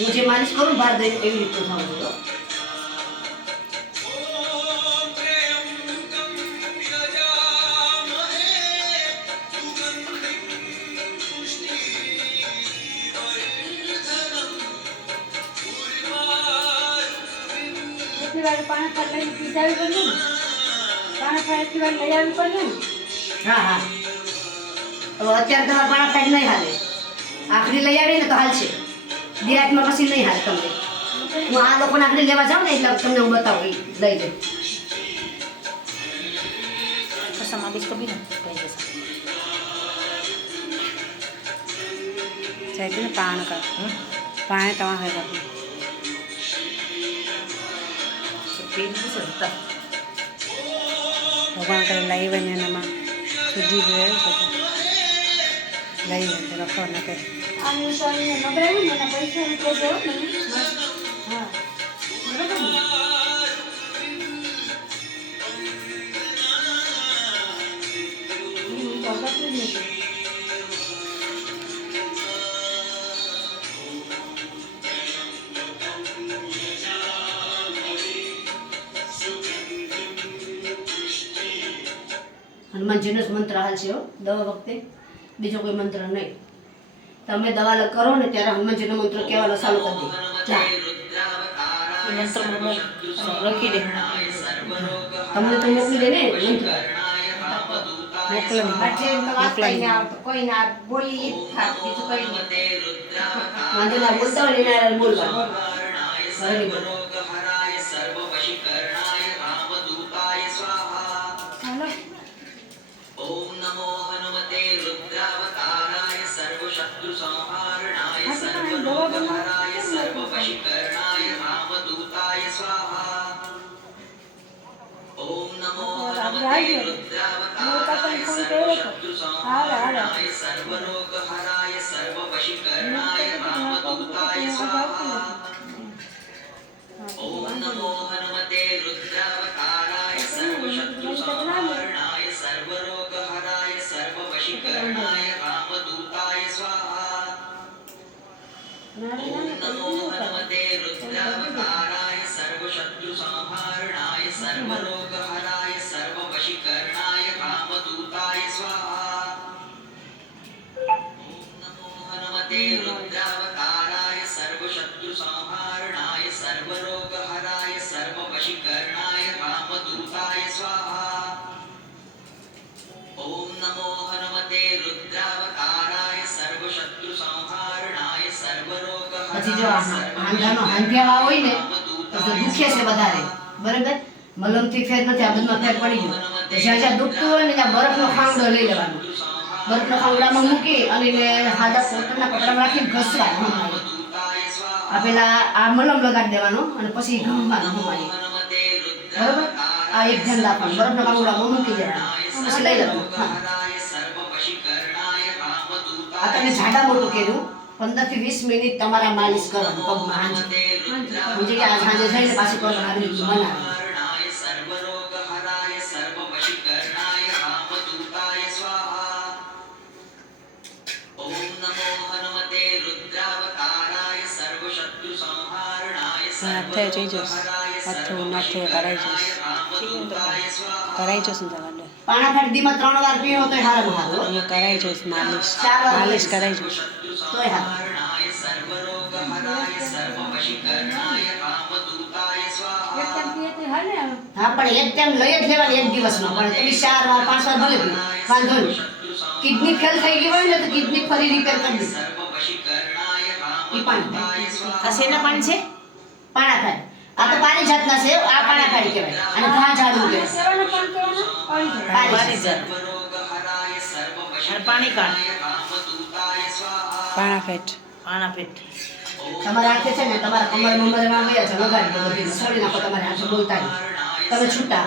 હું જે માલિશ કરું બહાર દઈ એવી રીતનું થવું જોઈએ. એટલી વાર પાણી પર લઈને પીધાવી પડે ને પાણી પર એટલી વાર લઈ આવવી પડે ને. હા હા હવે અત્યારે તમારે પાણા ખાઈ નહીં હાલે. આખરી લઈ આવીને તો હાલશે. દિરાતમાં પછી નહીં હાલે તમને. હું આ લોકોને આખરી લેવા જાઉં ને એટલે તમને હું બતાવું લઈ દે. समावेश कभी ना कहीं जैसा चाहिए ना पान का पानी तवा है का पेन भी सकता भगवान करे लाई बने नमा सुजी रहे लाई रखो ना के आने सामने नबराई ने ना पैसा को दो ने हां बराबर ने હનુમાનજીનો જ મંત્ર હાલશે હો દવા વખતે, બીજો કોઈ મંત્ર નહીં. તમે દવા કરો ને ત્યારે હનુમાનજીનો મંત્ર કહેવાનો ચાલુ કરી દે. ये मंत्र में रखी दे તમને તો મોકલી દે ને મંત્ર. કોઈ ના બોલી બીજું કઈ નહીં વાંધો ના બોલતા હોય ને એને બોલવા. Very good. ओम नमो हनुमते रुद्रावताराय सर्वशत्रु संहारणाय सर्वलोकहराय सर्ववशीकरणाय रामदूताय स्वाहा. ओम नमो हनुमते रुद्रावताराय सर्वशत्रु संहारणाय सर्वलोकहराय सर्ववशीकरणाय रामदूताय स्वाहा. ओम नमो हनुमते रुद्रावताराय सर्वशत्रु संहारणाय सर्वरोगहराय सर्ववशीकरणाय रामदूताय स्वाहा. ओम नमो हनुमते रुद्रावताराय सर्वशत्रु संहारणाय सर्वरोगहराय सर्ववशीकरणाय रामदूताय स्वाहा. ओम नमो हनुमते रुद्रावताराय सर्वशत्रु संहारणाय सर्वरोगहराय सर्ववशीकरणाय रामदूताय स्वाहा. ओम नमो हनुमते रुद्रावताराय सर्वशत्रु संहारणाय પછી જો सर्वरोगहराय હાંધ્યામાં હોય ને તો દુખે છે વધારે બરાબર. મલમથી ફેર નથી, આ બધું ફેર પડી ગયો. તો જ્યાં જ્યાં દુખતું હોય ને ત્યાં બરફનો ખાંડો લઈ લેવાનો. બરફના ખાંડામાં મૂકી અને એને સાદા કોટનના કપડામાં રાખીને ઘસવાનું. આ પેલા આ મલમ લગાડી દેવાનો અને પછી ઘસવાનું હમારી. બરાબર. આ એક ધ્યાન રાખવાનું. બરફના ખાંડામાં મૂકી દેવાનું પછી લઈ લેવાનું. હા આ તમે જાડા મોટું કર્યું. 15 થી 20 મિનિટ તમારા માલિશ કરવાનું પગમાં હાંજે. સમજી ગયા? આજ હાંજે જઈને પાછી પગ આવી રીતે બનાવે. નાથે જઈ જશ હાથું નાથે કરાઈ જશ પાણા ફાડી દીમાં 3 વાર પીવો તોય હારામાં હારું. અહીંયા કરાઈ જશ માલિશ 4 વાર માલિશ કરાઈ જશ તોય હારું. હા પણ એક ટાઈમ લઈ જ લેવાની એક દિવસમાં. પણ તમે 4 વાર 5 વાર ભલે પીવો વાંધો નહીં. કિડની ફેલ થઈ ગઈ હોય ને તો કિડની ફરી રિપેર કરી દે. ઈ પાણી આ શેના પાણી છે? પાણા ફાડી. આ તો પાણી જાતના છે. આ પાણા ફાડી કહેવાય અને ઘા ઝાડું કહેવાય. સેવાનો પણ કેવાનો પાણી જાત અને પાણી કાઢ પાણા ફેટ પાણા પેટ તમારા હાથે છે ને તમારા કમર મમરમાં ગયા છે લગાડી દો બધી છોડી નાખો. તમારે હાથે બોલતા નહીં. તમે છૂટા